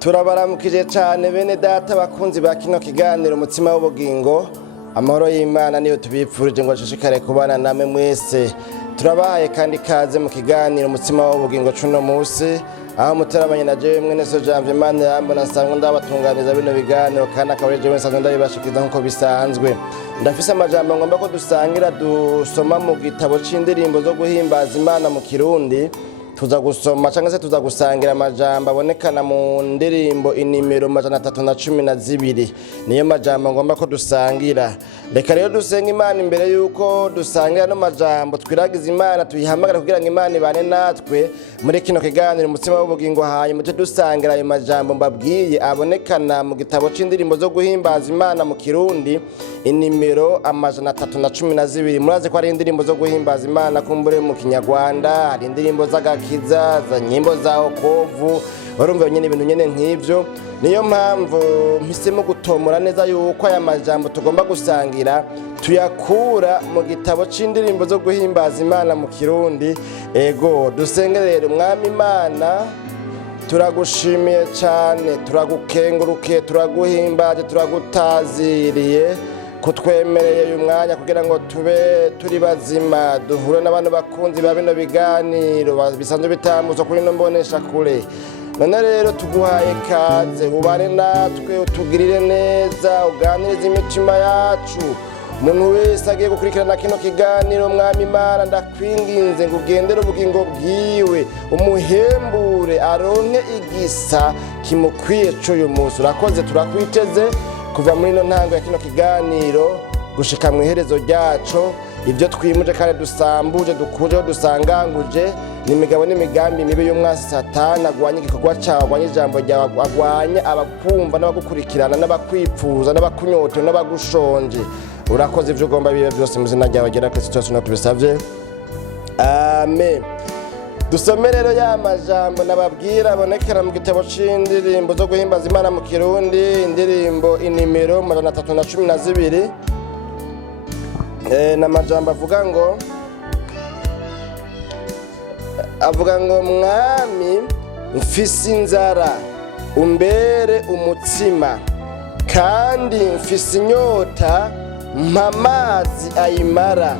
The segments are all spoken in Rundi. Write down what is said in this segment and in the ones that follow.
Turabaramukije cyane bene data bakunzi ba kino kiganiro umutima w'ubugingo. Amahoro y'Imana niyo tubipfurije ngo ashishikare kubana namwe mwese. Turabahaye kandi ikaze mu kiganiro umutima w'ubugingo cuno munsi. Aho mutarabanye na jewe mwene so Janvier Imana yambona nsanga ndabatunganiza bino biganiro kandi akaba jewe nsanzwe ndabibashikiza nkuko bisanzwe. Ndafise amajambo ngomba ko dusangira dusoma mu gitabo c'indirimbo zo guhimbaza Imana mu Kirundi. Tuza gusoma cyangwa se tuza gusangira amajambo abonekana mu ndirimbo inimero 312. Niyo majambo ngomba ko dusangira. Reka rero dusenga Imana imbere yuko dusangira no majambo twiragiza Imana tuyihamagara kugira ngo Imana ibane natwe muri kino kiganiro umutima w'ubugingo haye muce dusangira ayo majambo mbabwiye abonekana mu gitabo c'indirimbo zo guhimbaza Imana mu Kirundi inimero 312. Muraze ko ari indirimbo zo guhimbaza Imana kumbure mu Kinyarwanda, hari indirimbo z'agakiza, za nyimbo za okovu, urumva nyine ibintu nyene nk'ivyo. Niyo mpamvu mpisemo gutomora neza yuko aya majambo tugomba gusangira tuyakura mu gitabo c'indirimbo zo guhimbaza Imana mu Kirundi. Ego dusenge rero Mwami Imana, turagushimiye cyane, turagukengurukiye, turaguhimbaje, turagutaziriye kutwemereye uyu mwanya kugira ngo tube turi bazima duhure n'abantu bakunzi ba bino biganiro bisanzwe bitambuza kuri no mbonesha kure. None rero tuguhaye kaze ubane natwe utugirire neza uganirize imitima yacu. Umuntu wese agiye gukurikirana kino kiganiro Mwami Imana ndakwinginze ngo ugendere ubugingo bwiwe umuhembure aronke igisa kimukwiye cy'uyu munsi. Urakoze, turakwiteze kuva muri no ntango ya kino kiganiro gushika mu iherezo ryaco. Ibyo twimuje kandi dusambuje dukujeho dusanganguje n'imigabo n'imigambi mibi y'umwasi Satani agwanya igikorwa cyawe, agwanya ijambo ryawe, agwanya abakumva n'abagukurikirana n'abakwipfuza n'abakunyotewe n'abagushonje. Urakoze ibyo ugomba bibe byose mu izina ryawe gera Kristo Yesu no tubisavye, amen. Dusome rero ya majambo nababwira abonekera mu gitabo c'indirimbo zo guhimbaza Imana mu Kirundi, indirimbo inimero 312. Na majambo avuga ngo Mwami mfise inzara umbere umutsima, kandi mfise inyota mpa amazi ayimara.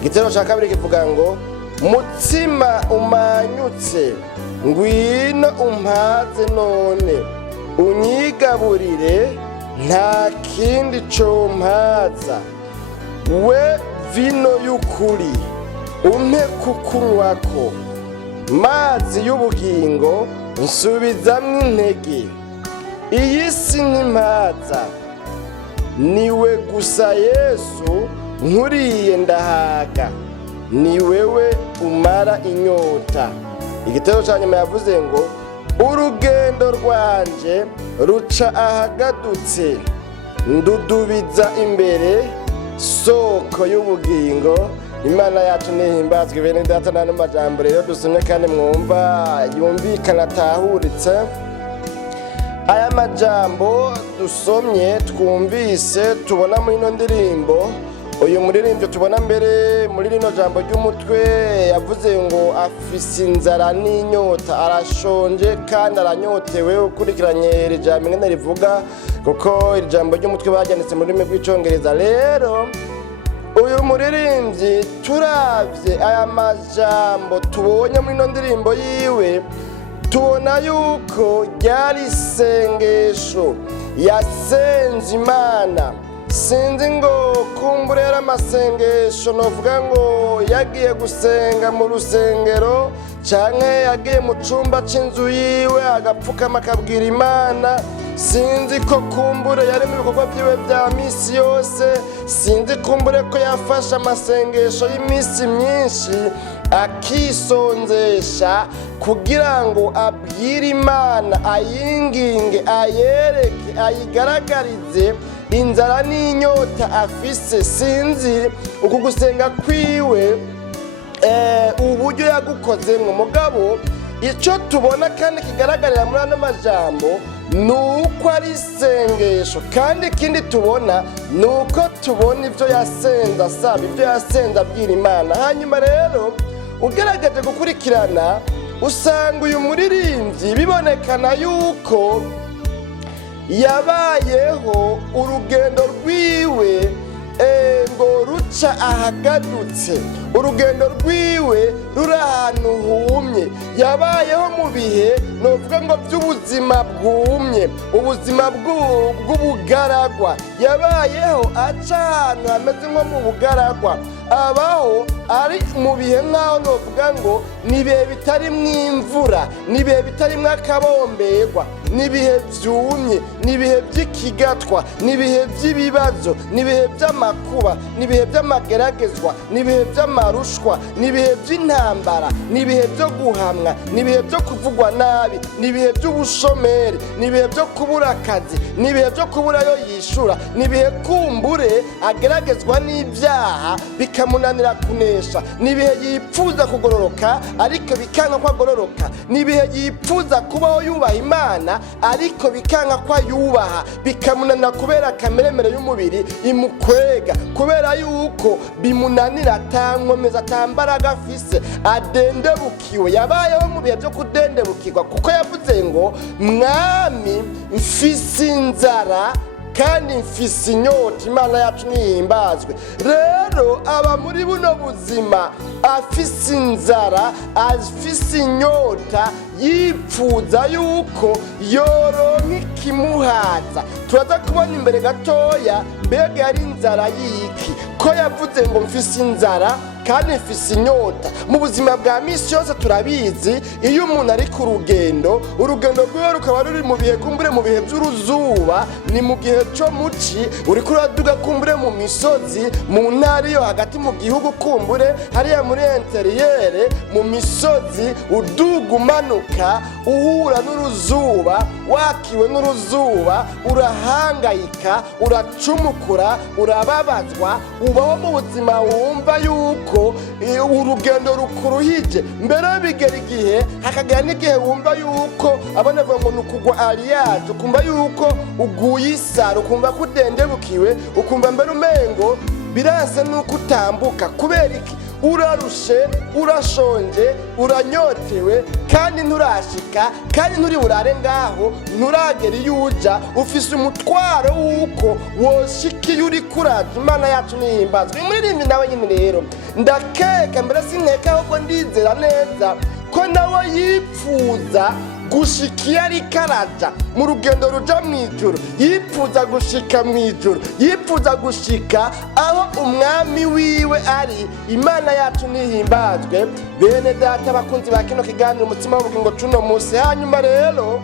Igitero ca kabiri kivuga ngo mutsima umanyutse ngwino umpaze none unyigaburire nta kindi co mpaza. We vino y'ukuri umpe kukunywako, mazi y'ubugingo nsubizamwo intege. Iyi si ntimpaza, niwe gusa Yesu nkuriye ndahaga, ni wewe umara inyota. Igitero ca nyuma yavuze ngo urugendo rwanje ruca ahagadutse ndudubiza imbere soko y'ubugingo. Imana yacu nihimbazwe bene data. Nano majambo rero dusomye kandi mwumva yumvikana atahuritse. Aya majambo dusomye twumvise tubona muri no ndirimbo, uyu muririmbyo tubona mbere muri rino jambo ry'umutwe yavuze ngo afise inzara n'inyota, arashonje kandi aranyotewe. Ukurikiranye iri jambo ngene rivuga kuko iri jambo ry'umutwe baryanditse mu rurimi rw'icongereza. Rero uyu muririmbyi turavye aya majambo tubonye muri no ndirimbo yiwe, tubona yuko ryari isengesho yasenze Imana. Sinzi ngo kumbure yari amasengesho novuga ngo yagiye gusenga mu rusengero canke yagiye mu cumba c'inzu yiwe agapfukama akabwira Imana. Sinzi ko kumbure yari mu bikorwa vyiwe vya misi yose. Sinzi kumbure ko yafashe amasengesho y'imisi myinshi akisonzesha kugira ngo abwire Imana, ayinginge, ayereke, ayigaragarize inzara n'inyota afise. Sinzi uku gusenga kwiwe uburyo yagukozemwo, mugabo ico tubona kandi kigaragarira muri ano majambo nuko ari isengesho. Kandi ikindi tubona nuko tubona ivyo yasenza asaba, ivyo yasenza abwira Imana. Hanyuma rero ugerageje gukurikirana usanga uyu muririmbyi bibonekana yuko yabayeho urugendo rwiwe ngo ruca ahagadutse, urugendo rwiwe ruri ahantu humye, yabayeho mu bihe novuga ngo by'ubuzima bwumye, ubuzima bw'ubugaragwa, yabayeho aca ahantu hameze nko mu bugaragwa, abaho ari mu bihe nk'aho novuga ngo ni ibihe bitarimwo imvura, ni ibihe bitarimwo akabomberwa, ni ibihe byumye, ni ibihe by'ikigatwa, ni ibihe by'ibibazo, ni ibihe by'amakuba, ni ibihe by'amageragezwa, ni ibihe by'amarushwa, ni ibihe by'intambara, ni ibihe byo guhamwa, ni ibihe byo kuvugwa nabi, ni ibihe by'ubushomeri, ni ibihe byo kubura akazi, ni ibihe byo kubura ayo yishura, ni ibihe kumbure ageragezwa n'ibyaha bikamunanira kunesha, ni ibihe yipfuza kugororoka ariko bikanga ko agororoka, ni ibihe yipfuza kubaho yubaha Imana ariko bikanga ko ayubaha, bikamunanira kubera kameremere y'umubiri imukwega, kubera yuko bimunanira atankomeza atambaraga afise, adendebukiwe. Yabayeho mu bihe byo kudendebukirwa kuko yavuze ngo mwami mfise inzara kandi mfise inyota, Imana yacu nihimbazwe. Rero aba muri buno buzima afise inzara, afise inyota, yipfuza yuko yoronka ikimuhaza. Turaza kubona imbere gatoya mbega yari inzara yiki, ko yavuze ngo mfise inzara kandi mfise inyota. Mu buzima bwa misi yose turabizi, iyo umuntu ari ku rugendo, urugendo rwiwe rukaba ruri mu bihe kumbure mu bihe by'uruzuba, ni mu gihe cyo muci, uri kuraduga kumbure mu misozi, mu ntara yo hagati mu gihugu kumbure hariya muri interiyere mu misozi, uduga umanuka uhura n'uruzuba, wakiwe n'uruzuba, urahangayika, uracumukura, urababazwa, ubaho mu buzima wumva yuko urugendo rukuruhije. Mbere bigera igihe hakagera n'igihe wumva yuko abana bavuga ngo nukugwa aliyaje, ukumva yuko uguye isaro, ukumva ko udendebukiwe, ukumva mbere umengo birasa nuko utambuka. Kubera iki? Urarushe, urashonje, uranyotewe, kandi nturashika, kandi nturi burare ngaho, nturagera iyo uja, ufise umutwaro wuko woshika iyo uri kuraje. Imana yacu nihimbazwe. Umuririmbyi nawe nyine rero ndakeka, mbere sinkeka ahubwo ndizera neza ko nawe yipfuza gushika iyo ariko araja mu rugendo ruja mw'ijuru, yipfuza gushika mw'ijuru, yipfuza gushika aho umwami wiwe ari. Imana yacu nihimbazwe. Bene data bakunzi ba kino kiganiro umutima w'ubugingo cuno musi, hanyuma rero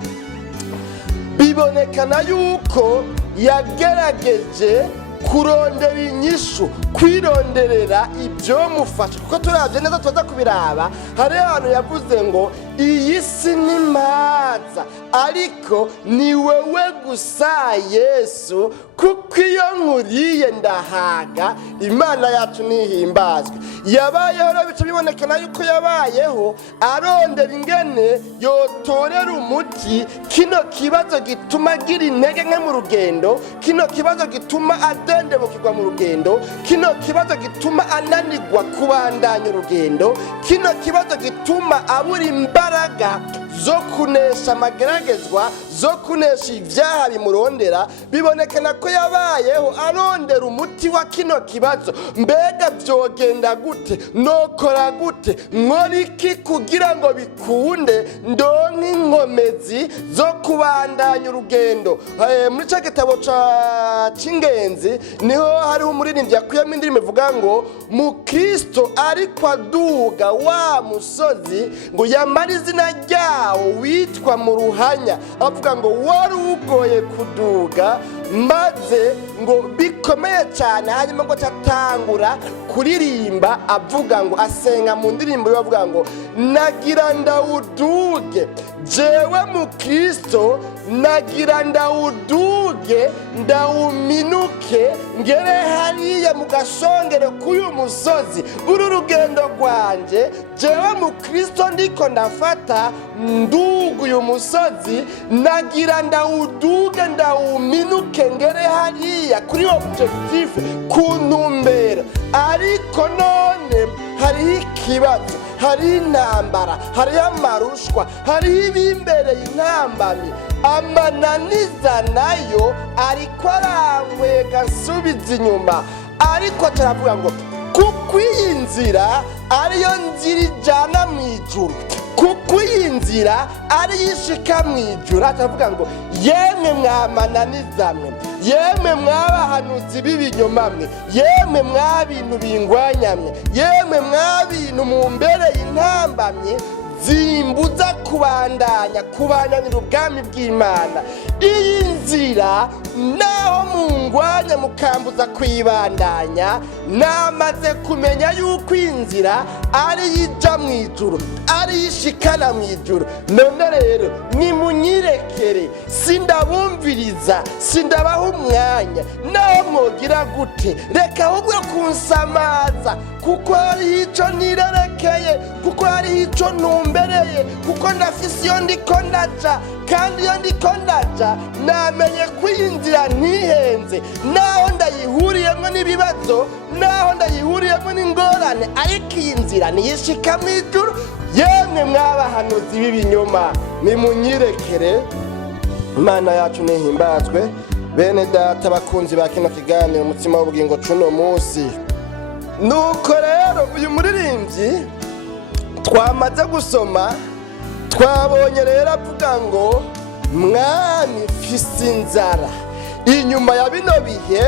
bibonekana yuko yagerageje kurondera inyishu, kwironderera ibyo mufasha, kuko turavye neza tuza kubiraba. Hari ahantu yavuze ngo iyi si ni maza ariko ni wewe gusa Yesu, kuko iyo nkuriye ndahaga. Imana yacu nihimbazwe. Yabayeho rero bica bibonekana yuko yabayeho arondera ingene yotorera umuti kino kibazo gituma agira intege nke mu rugendo, kino kibazo gituma adendebukirwa mu rugendo, kino kibazo gituma ananirwa kubandanya urugendo, kino kibazo gituma abura imbaraga zo kunesha amageragezwa, zo kunesha ibyaha bimurondera. Bibonekana ko yabayeho arondera umuti wa kino kibazo. Mbega byogenda gute? Nokora gute? Nkora iki kugira ngo bikunde ndonke inkomezi zo kubandanya urugendo? Muri cya gitabo cy'ingenzi niho hariho umuririmbyi yakuyemo indirimbo ivuga ngo Mukristo ariko aduga wa musozi ngo yamara izina ryawo witwa mu ruhanya, avuga ngo wari ugoye kuduga maze ngo bikomeye cyane. Hanyuma ngo tatangura kuririmba avuga ngo asenga mu ndirimbo yo avuga ngo nagira ndawuduge jewe Mukristo, nagira ndawuduge ndawuminuke ngere hariya mu gashongero k'uyu musozi. Uru rugendo rwanje jewe Mukristo ndiko ndafata nduga uyu musozi, nagira ndawuduge ndawuminuke ngere hariya kuri objectif, ku ntumbero. Ariko none hariho ikibazo, hariho intambara, hariho amarushwa, hariho ibimbereye intambamyi. Amananiza nayo ariko arankwega asubiza inyuma, ariko turavuga ngo kuko iyi nzira ariyo nzira ijana mu ijuru, kuko iyi nzira ariyo ishika mu ijuru. Atavuga ngo yemwe mwamananiza mwe, yemwe mwabahanuzi b'ibinyoma mwe, yemwe mwabintu bingwanya mwe, yemwe mwabintu mumbereye intambamye zimbuza kubandanira ubwami bw'Imana. Iyi nzira naho mungwanya mukambuza kuyibandanya, namaze kumenya yuko iyi nzira ari ija mu ijuru, ari ishikana mu ijuru. None rero nimunyirekere, sindabumviriza, sindabaha umwanya. Naho mwogira gute, reka ahubwo kunsamaza, kuko hariho ico nirerekeye, kuko hariho ico ntumbereye, kuko ndafise iyo ndiko ndaja. Kandi iyo ndiko ndaja namenye ko iyi nzira ntihenze, naho ndayihuriyemo n'ibibazo, naho ndayihuriyemo n'ingorane, ariko iyi nzira niyishika mu ijuru. Yemwe mwabahanuzi b'ibinyoma, nimunyirekere. Imana yacu nihimbazwe. Bene data bakunzi ba kino kiganiro umutima w'ubugingo cuno munsi, nuko rero uyu muririmbyi twamaze gusoma, twabonye rero avuga ngo mwami mfise inzara. Inyuma ya bino bihe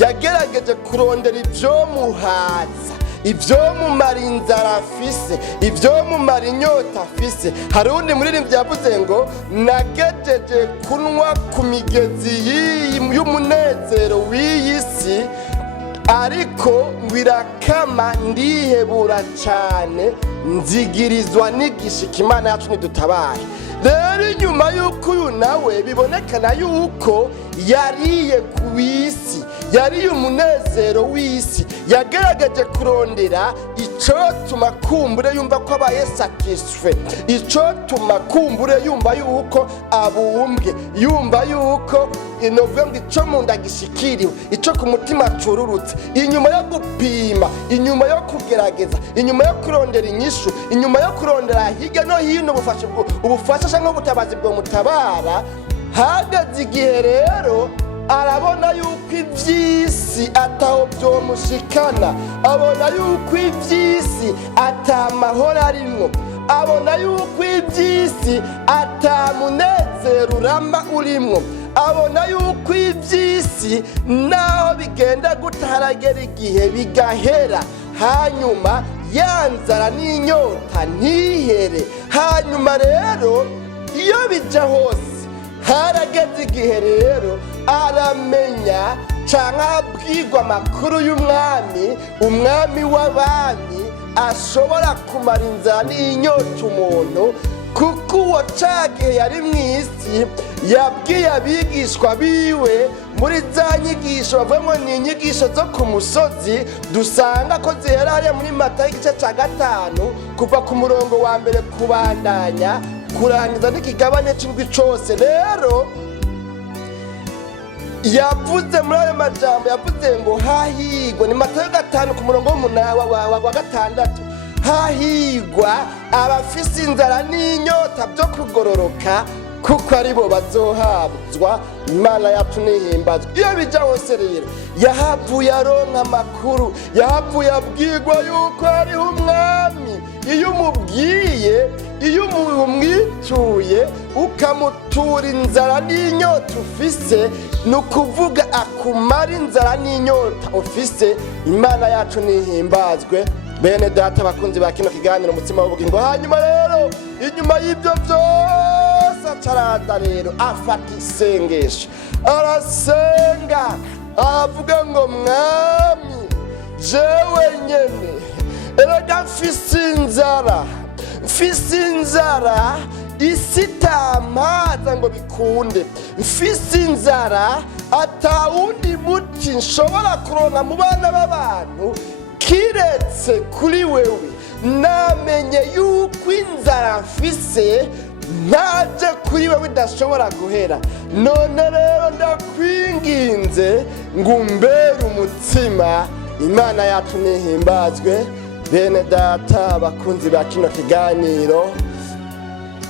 yagerageje kurondera ibyo muhaza, ibyo mumara inzara afise, ibyo mumara inyota afise. Hari undi muririmbyi yavuze ngo nagejeje kunywa ku migezi y'umunezero w'iyi si, ariko birakama ndihebura cyane, nzigirizwa n'igishika. Imana yacu nidutabare. Rero inyuma y'uko uyu nawe bibonekana y'uko yariye ku isi, yariye umunezero w'isi, yagerageje kurondera icotuma kumbure yumva ko abaye satisfait, icotuma kumbure yumva yuko abumbwe, yumva yuko inovuga ngo ico munda gishikiriwe, ico ku mutima cururutse. Inyuma yo gupima, inyuma yo kugerageza, inyuma yo kurondera inyishu, inyuma yo kurondera hirya no hino ubufasha canke ubutabazi bwo mutabara, hagaze igihe rero arabona yuko ivy'isi ataho vyomushikana, abona yuko ivy'isi ata mahoro arimwo, abona yuko ivy'isi ata munezero uramba urimwo, abona yuko ivy'isi naho bigenda gute haragera igihe bigahera, hanyuma yanzara n'inyota ntihere. Hanyuma rero iyo bija hose harageze igihe rero aramenya canke abwirwa amakuru y'umwami, umwami w'abami ashobora kumara inzara n'inyota umuntu. Kuko uwo cagihe yari mw'isi yabwiye abigishwa biwe muri za nyigisho bavuyemo n'inyigisho zo ku musozi, dusanga ko zihera hariya muri Matayo igice ca 5 kuva ku murongo wa mbere kubandanya kurangiza n'ikigabane c'indwi cose. Rero yavuze muri ayo majambo, yavuze ngo hahigwa, ni Matayo 5 ku murongo wa 6, hahigwa abafise inzara n'inyota byo kugororoka, kuko aribo bazohabwa. Imana yacu nihimbazwe. Iyo bija hose rero yahavuye aronka amakuru, yahavuye abwirwa yuko hariho umwami. Iyo umubwiye, iyo umwituye ukamutura inzara n'inyota ufise, nukuvuga akumara inzara n'inyota ufise. Imana yacu nihimbazwe. Bene data bakunzi ba kino kiganiro umutima w'ubugingo. Hanyuma rero inyuma y'ibyo byose acaraza rero afata isengesho, arasenga, aravuga ngo mwami jewe nyene erega mfise inzara isi itamaza ngo bikunde, mfise inzara atawundi muti nshobora kuronka mu bana b'abantu kiretse kuri wewe. Namenye yuko inzara mfise ntaje kuri wewe idashobora guhera. None rero ndakwinginze ngo umbere umutima. Imana yacu nihimbazwe. bene data abakunzi ba kino kiganiro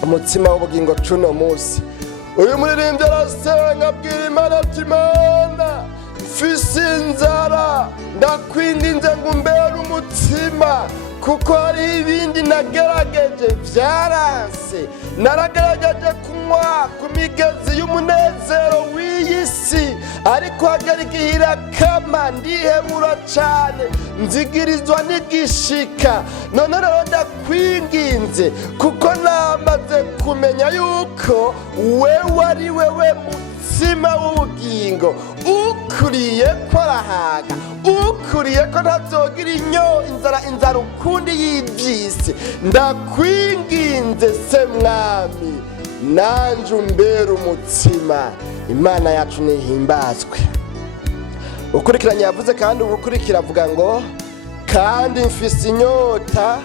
umutsima w'ubugingo cuno musi, uyu muririmbyi arasenga abwira Imana ati Mana mfise inzara, ndakwinginze ngo umbere umutsima, kuko hari ibindi nagerageje vyaranse. Naragerageje kunywa ku migezi y'umunezero w'iyi si, ariko hagera igihe irakama ndihebura cane, nzigirizwa n'igishika. None rero ndakwinginze, kuko namaze kumenya yuko wewe ari wewe mutsima w'ubugingo, ukuriye ko arahaga, ukuriye ko ntazogira inzara ukundi y'ivyisi. Ndakwinginze se mwami, nanje umbere umutsima. Imana yacu nihimbazwe. Ukurikiranye yavuze kandi ubukurikira avuga ngo kandi mfise inyota,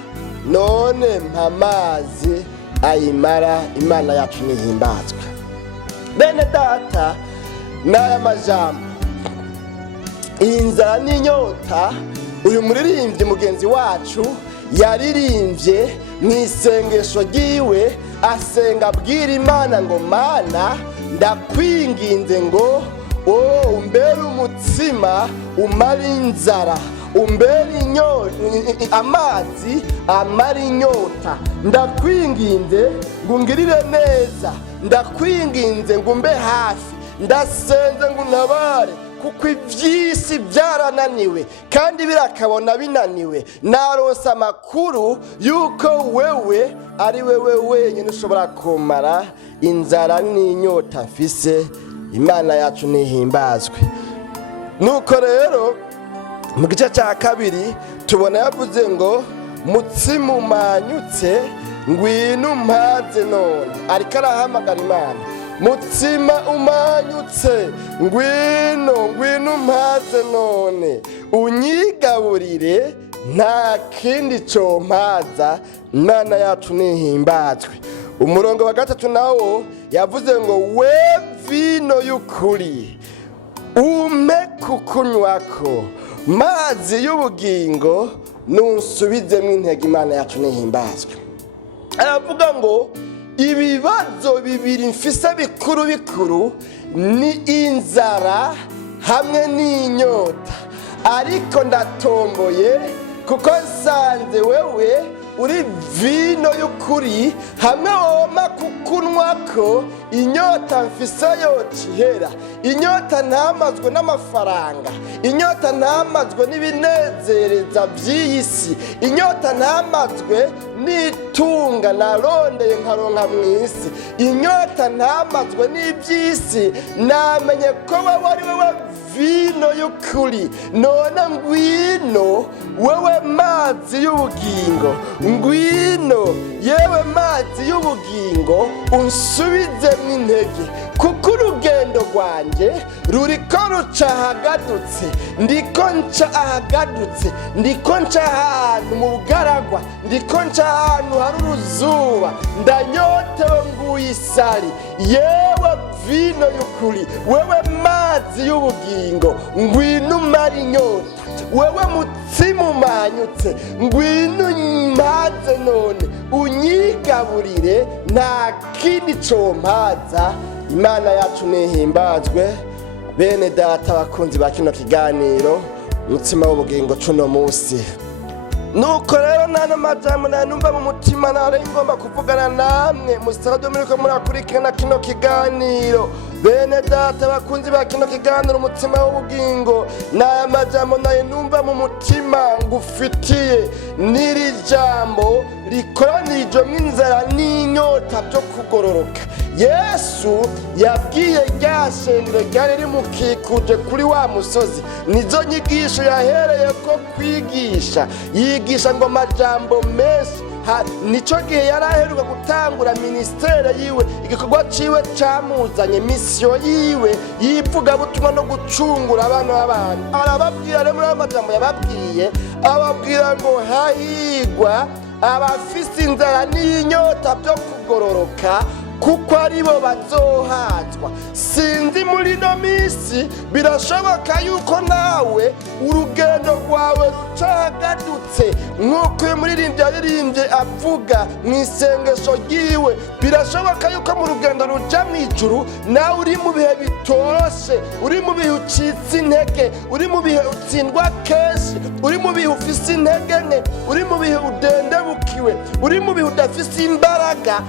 none mpa amazi ayimara. Imana yacu nihimbazwe. Bene data, n'aya majambo inzara n'inyota uyu muririmbyi mugenzi wacu yaririmbye mw'isengesho ryiwe, asenga abwira Imana ngo Mana ndakwinginze ngo umbere umutsima umara inzara, umbere amazi amara inyota. Ndakwinginze ngo ungirire neza, ndakwinginze ngo umbe hafi, ndasenze ngo untabare, kuko ivyisi vyarananiwe kandi birakabona binaniwe. Naronse amakuru yuko wewe ari wewe wenyine ushobora kumara inzara n'inyota mfise. Imana yacu nihimbazwe. Nuko rero mu gice cya kabiri tubona yavuze ngo mutsima umanyutse ngwino umpaze none. Ariko arahamagara Imana, mutsima umanyutse ngwino umpaze none, unyigaburire nta kindi compaza. Imana yacu nihimbazwe. Umurongo wa gatatu nawo yavuze ngo we vino y'ukuri umpe kukunywako, mazi y'ubugingo nunsubizemwo intege. Imana yacu nihimbazwe. Aravuga ngo ibibazo bibiri mfise bikuru ni inzara hamwe n'inyota, ariko ndatomboye kuko nsanze wewe uri vino y'ukuri. Hamwe woma kukunywako inyota mfise yocihera. Inyota ntamazwe n'amafaranga, inyota ntamazwe n'ibinezereza vy'iyi si, inyota ntamazwe n'itunga narondeye nkaronka mw'isi, inyota ntamazwe n'ivy'isi. Namenye ko wewe ari wewe vino y'ukuri. None ngwino wewe mazi y'ubugingo, ngwino yewe mazi y'ubugingo unsubizemwo intege, kuko urugendo rwanje ruriko ruca ahagadutse. Ndiko nca ahagadutse, ndiko nca ahantu mu bugaragwa, ndiko nca ahantu hari uruzuba. Ndanyotewe nguye isari. Yewe vino y'ukuri, wewe mazi y'ubugingo, ngwino umara inyota. Wewe mutsima umanyutse, ngwino umpaze none, unyigaburire nta kindi compaza. Imana yacu nihimbazwe. Bene data abakunzi ba kino kiganiro umutsima w'ubugingo cuno musi, nuko rero nana majambo nanumva mu mutima nari ngomba kuvugana namwe musado muriko murakurikirana kino kiganiro. Bene data abakunzi ba kino kiganiro umutsima w'ubugingo, n'aya majambo nayo numva mu mutima ngufitiye n'iri jambo rikoranijwemwo inzara n'inyota byo kugororoka. Yesu yabwiye rya shengero ryari rimukikuje kuri wa musozi, nizo nyigisho yahereye ko kwigisha. Yigisha ngo amajambo menshi. Nico gihe yari aheruka gutangura ministere yiwe, igikorwa ciwe camuzanye, misiyo yiwe yivugabutumwa no gucungura abana b'abantu. Arababwira rero muri ayo majambo yababwiye, ababwira ngo hahigwa abafise inzara n'inyota byo kugororoka, kuko aribo bazohazwa. Sinzi uri muri ino minsi birashoboka yuko nawe urugendo rwawe rucagadutse nk'uko uyu muririmbyi yaririmbye avuga mu isengesho ryiwe. Birashoboka yuko mu rugendo ruja mu ijuru nawe uri mu bihe bitoroshe, uri mu bihe ucitse intege, uri mu bihe utsindwa kenshi, uri mu bihe ufise intege nke, uri mu bihe udendebukiwe, uri mu bihe udafise imbaraga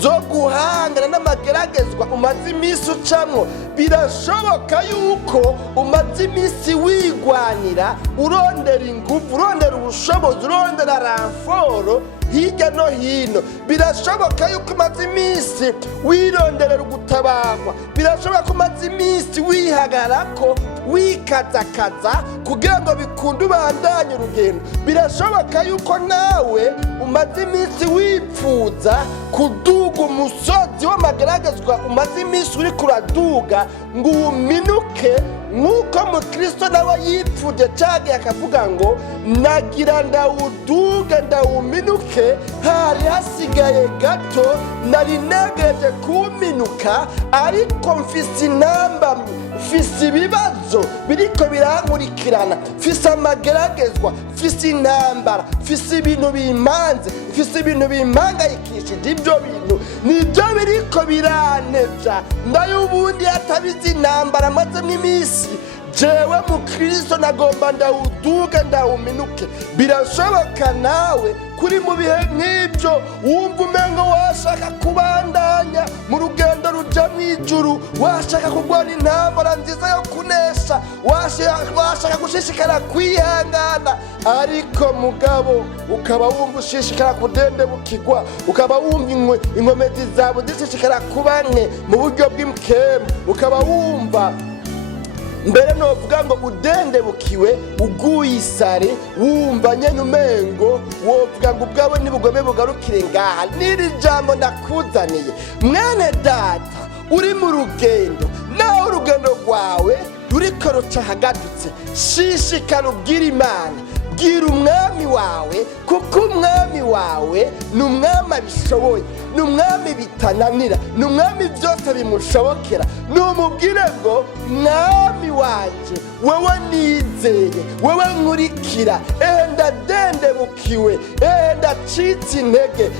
zo guhangana n'amageragezwa umaze iminsi ucamwo. Birashoboka yuko umaze iminsi wigwanira, urondera ingufu, urondera ubushobozi, urondera ramforo hirya no hino. Birashoboka yuko umaze iminsi wironderera ugutabagwa. Birashoboka ko umaze iminsi wihagarako, wikazakaza kugira ngo bikunde ubandanye urugendo. Birashoboka yuko nawe umaze iminsi wipfuza kuduga umusozi w'amageragezwa umaze iminsi uri kuraduga ngo uminuke, nk'uko mukristo nawe yipfuje cagiye akavuga ngo nagira ndawuduge ndawuminuke, hari hasigaye gato nari negereje kuwuminuka, ariko mfise intambamyi, mfise ibibazo biriko birankurikirana, mfise amageragezwa, mfise intambara, mfise ibintu bimanze, mfise ibintu bimpangayikishije. Ibyo bintu nibyo biriko biranevya ndayo ubundi atabizi intambara mazemwo iminsi. Jewe mukristo nagomba ndawuduge ndawuminuke. Birashoboka nawe kuri mu bihe nk'ibyo wumva umengo washaka kubandanya mu rugendo ruja mu ijuru, washaka kurwana intambara nziza yo kunesha, washaka gushishikara kwihangana, ariko mugabo ukaba wumva ushishikara kudendebukirwa, ukaba wumva inkomezi zawe zishishikara kuba nke mu buryo bw'imkemu, ukaba wumva mbere novuga ngo udendebukiwe, uguye isari, wumva nyene umengo wovuga ngo ubwabo nibugome bugarukire ngaha. N'iri jambo ndakuzaniye mwene data, uri mu rugendo, naho urugendo rwawe ruriko rucahagadutse, shishikara ubwira Imana, bwira umwami wawe, kuko umwami wawe ni umwami abishoboye, ni umwami bitananira, ni umwami byose bimushobokera. Numubwire ngo mwami wanje, wewe nizeye, wewe nkurikira, ndadendebukiwe, ndacitse intege,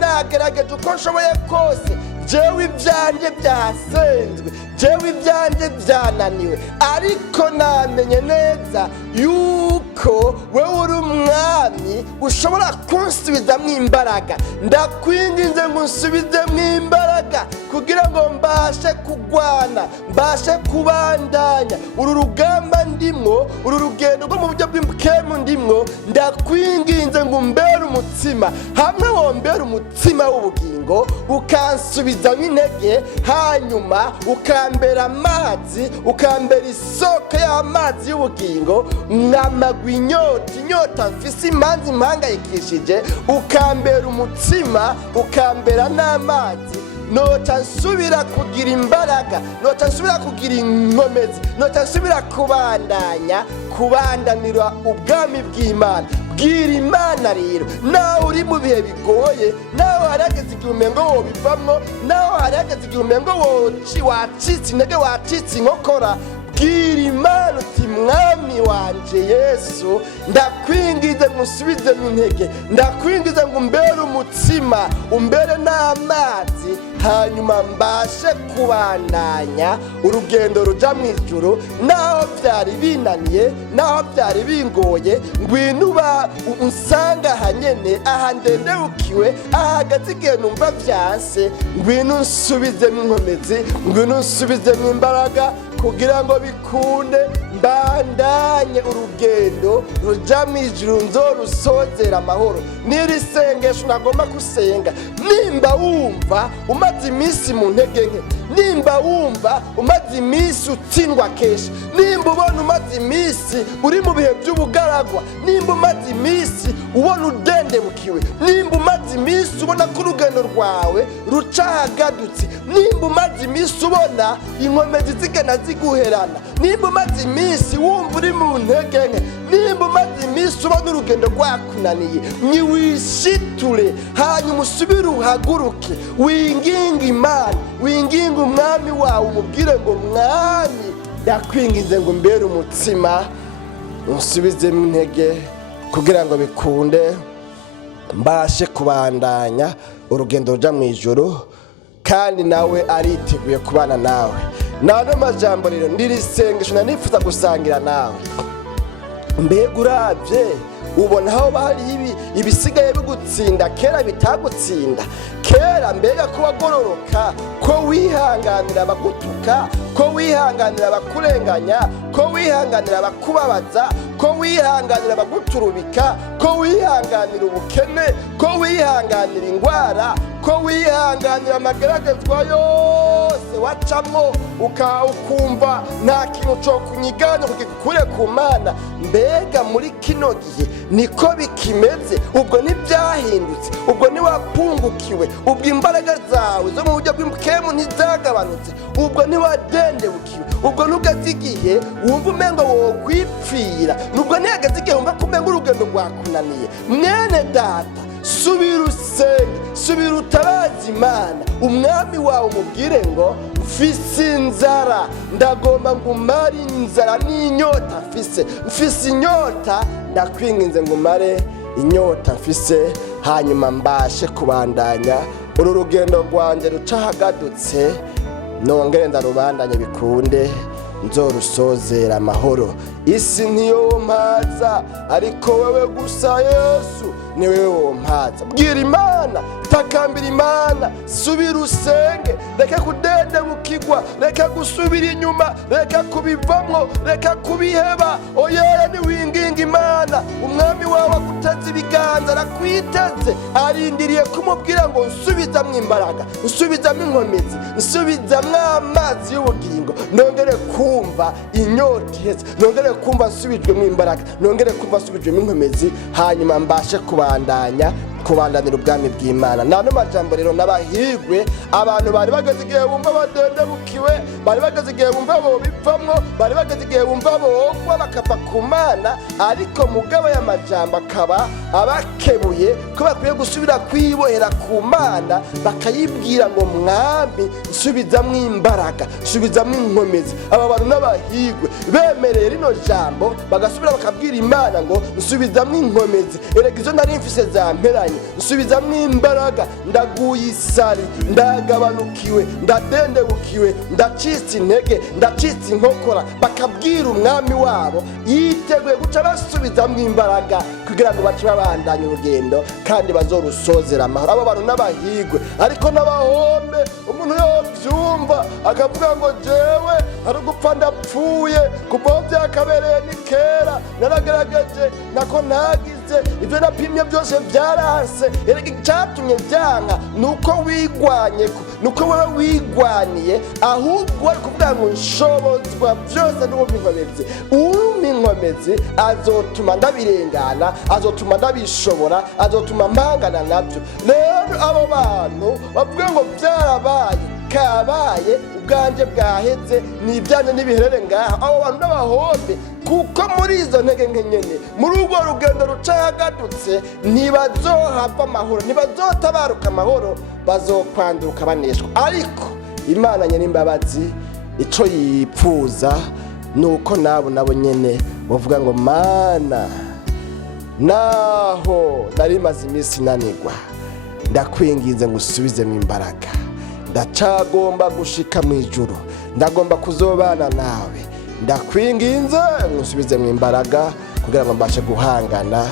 nagerageje uko nshoboye kose, jewe ibyanje byasenzwe, jewe ibyanje byananiwe, ariko namenye neza yuko wewe uri umwami ushobora kunsubizamwo imbaraga. Ndakwinginze ngo unsubizemwo imbaraga kugira ngo mbashe kugwana, mbashe kubandanya uru rugamba ndimwo, uru rugendo rwo mu buryo bw'imkemu ndimwo. Ndakwinginze ngo umbere umutima, hamwe wombere umutima w'ubugingo, ukansubizamwo intege, hanyuma ukambera amazi, ukambera isoko y'amazi y'ubugingo, nkamagwa inyota mfise imanzi impangayikishije, ukambera umutima, ukambera n'amazi. Noca nsubira kugira imbaraga, noca nsubira kugira inkomezi, noca nsubira kubandanira ubwami bw'Imana. Bwira Imana rero, nawe uri mu bihe bigoye, nawe harageze igihe umengo wobivamwo, nawe harageze igihe umengo wacitse intege, wacitse inkokora, bwira Imana uti mwami wanje Yesu, ndakwingize ngusubize mu intege, ndakwingize ngo umbere umutima, umbere n'amazi, hanyuma mbashe kubandanya urugendo ruja mu ijuru. Naho byari binaniye, naho byari bingoye, ngwino uba unsanga hanyene, aha ndendebukiwe, aha hagati igihe numva vyanse, ngwino unsubizemwo inkomezi, ngwino unsubizemwo imbaraga, kugira ngo bikunde mbandanye urugendo ruja mu ijuru, nzorusozera amahoro. N'iri sengesho nagomba kusenga, nimba wumva umaze iminsi mu ntege nke, nimba wumva umaze iminsi utsindwa kenshi, nimba ubona umaze iminsi uri mu bihe by'ubugaragwa, nimba umaze iminsi ubona udendebukiwe, nimba umaze iminsi ubona ko urugendo rwawe rucahagadutse, nimba umaze iminsi ubona inkomezi zigenda ziguherana, nimba umaze iminsi wumva uri mu ntege nke, nimba umaze iminsi ubona urugendo rwakunaniye niwishiture hanyuma usubire uhaguruke winginga Imana winginga umwami wawe umubwire ngo mwami ndakwinginze ngo mbere umutsima unsubizemo intege kugira ngo bikunde mbashe kubandanya urugendo ruja mu ijuru kandi nawe ariteguye kubana nawe. Nano majambo rero ndirisengesho nanifuza gusangira nawe. Mbega uravye ubona aho bari ibisigaye bigutsinda kera bitagutsinda kera, mbega ko wagororoka, ko wihanganira abagutuka, ko wihanganira abakurenganya, ko wihanganira abakubabaza, ko wihanganira abaguturubika, ko wihanganira ubukene, ko wihanganira ingwara, ko wihanganira amageragezwa yose wacamo ukumva nta kintu cyo kunyigana kugikure ku Mana. Mbega muri kino gihe niko bikimeze, ubwo ntibyahindutse, ubwo ntiwapungukiwe, ubwo imbaraga zawe zo mu buryo bw'imkemu ntizagabanutse, ubwo ntiwadendebukiwe, ubwo nugeze igihe wumva umengo wokwipfira, nubwo ntihageze igihe wumva ko umengo urugendo rwakunaniye. Mwene data, subira usenge, subira utabaza Imana umwami wawe umubwire ngo mfise inzara, ndagomba ngo umare inzara n'inyota mfise inyota, ndakwinginze ngo umare inyota mfise, hanyuma mbashe kubandanya uru rugendo rwanjye rucahagadutse, nongere ndarubandanye bikunde nzorusozera amahoro. Isi niyo mpaza ariko wewe gusa Yesu ni wewe wompaza. Bwira Imana, takambira Imana, subira usenge, reka kudendebukirwa, reka gusubira inyuma, reka kubivamwo, reka kubiheba. Oya, niwinginga Imana umwami wawe aguteze ibiganza, arakwiteze, arindiriye kumubwira ngo nsubizamwo imbaraga, nsubizamwo inkomezi, nsubizamwo amazi y'ubugingo, nongere kumva inyota iheze, nongere kumva nsubijwemo imbaraga, nongere kumva nsubijwemo inkomezi, hanyuma mbashe kubandanira ubwami bw'Imana. Nano majambo rero n'abahigwe abantu bari bageze igihe bumva badendebukiwe, bari bageze igihe bumva bobivamwo, bari bageze igihe bumva bogwa bakava ku Mana, ariko mugabo y'amajambo akaba abakebuye ko bakwiye gusubira kwibohera ku Mana, bakayibwira ngo mwami nsubizamwo imbaraga, nsubizamwo inkomezi. Aba bantu n'abahigwe bemereye rino jambo bagasubira bakabwira Imana ngo nsubizamwo inkomezi, erega izo nari mfise zamperanye, nsubizamwo imbaraga, ndaguye isari, ndagabanukiwe, ndadendebukiwe, ndacitse intege, ndacitse inkokora. Bakabwira umwami wabo yiteguye guca basubizamwo imbaraga kugira ngo bace babandanye urugendo kandi bazorusozera amahoro. Abo bantu n'abahigwe, ariko n'abahombe umuntu yovyumva akavuga ngo jewe hari gupfa ndapfuye, kuva byakabereye ni kera, naragerageje nako ntagize, ibyo napimye byose byaranse. Erega icyatumye byanka nuko wigwanyeko, nuko wewe wigwaniye, ahubwo wari kuvuga ngo nshobozwa byose n'uwo inkomezi. Urumpa inkomezi azotuma ndabirengana, azotuma ndabishobora, azotuma mpangana nabyo. Rero abo bantu bavuga ngo byarabaye, kabaye, ubwanje bwaheze, n'ibyanye n'ibiherere ngaha. Abo bantu n'abahombe, kuko muri izo ntege nkenyene, muri urwo rugendo rucahagadutse, ntibazohava amahoro, ntibazotabaruka amahoro, bazokwanduruka baneshwa. Ariko Imana nyene imbabazi ico yipfuza nuko nabo nyene bavuga ngo Mana, naho nari maze iminsi nanigwa, ndakwinginze ngo usubizemo imbaraga, ndacagomba gushika mu ijuru, ndagomba kuzobana nawe, ndakwinginze ngusubizemo imbaraga kugira ngo mbashe guhangana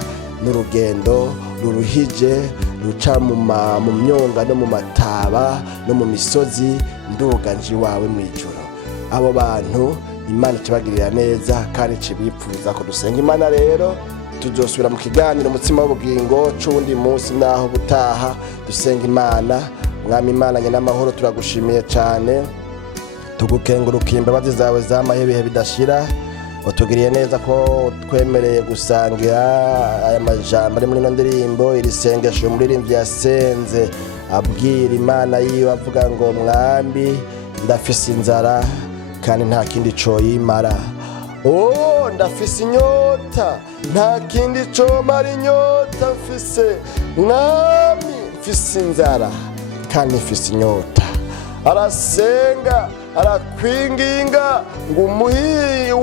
n'urugendo ruruhije ruca mu myonga no mu mataba no mu misozi nduga nji wawe mu ijuru. Abo bantu Imana kibagirira neza kandi kibipfuza ko dusenga Imana. Rero tuzosubira mu kiganiro umutsima w'ubugingo c'undi munsi, naho butaha dusenga Imana. Mwami Imana nyene amahoro, turagushimiye cyane, tugukengurukiye imbabazi zawe z'amahebihe bidashira. Utugiriye neza ko twemereye gusangira aya majambo ari muri ino ndirimbo, iri sengesho umuririmbyi yasenze abwira Imana yiwe avuga ngo mwami ndafise inzara kandi nta kindi co yimara. ndafise inyota, nta kindi comara inyota mfise, mwami mfise inzara kandi mfise inyota. Arasenga, arakwinginga ngo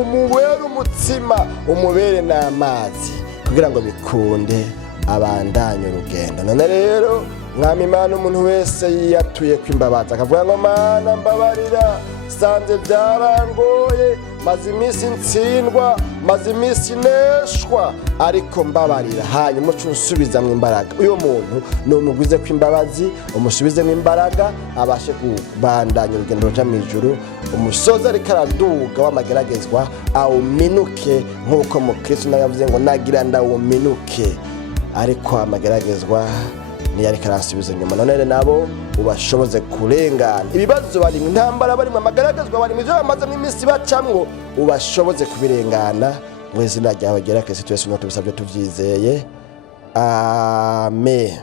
umubere umutsima, umubere n'amazi kugira ngo bikunde abandanye urugendo. None rero mwami Imana, umuntu wese yiyatuye kwimbabaza akavuga ngo Mana mbabarira, sanze byarangoye, maze iminsi ntsindwa, maze iminsi neshwa, ariko mbabarira, hanyuma uca unsubizamwo imbaraga. Uyo muntu numugwize kw'imbabazi, umusubizemwo imbaraga, abashe kubandanya urugendo ruja mw'ijuru, umusozi ariko araduga w'amageragezwa awuminuke, nk'uko mukristo nawe yavuze ngo nagira ndawuminuke. Ariko amageragezwa niyo ariko aransubiza inyuma. None nabo ubashoboze kurengana ibibazo barimo, intambara barimo, amageragezwa barimo, ivyo bamazemo iminsi bacamwo, ubashoboze kubirengana mu izina ryawe ryera Kristo Yesu, niho tubisabye tuvyizeye, amen.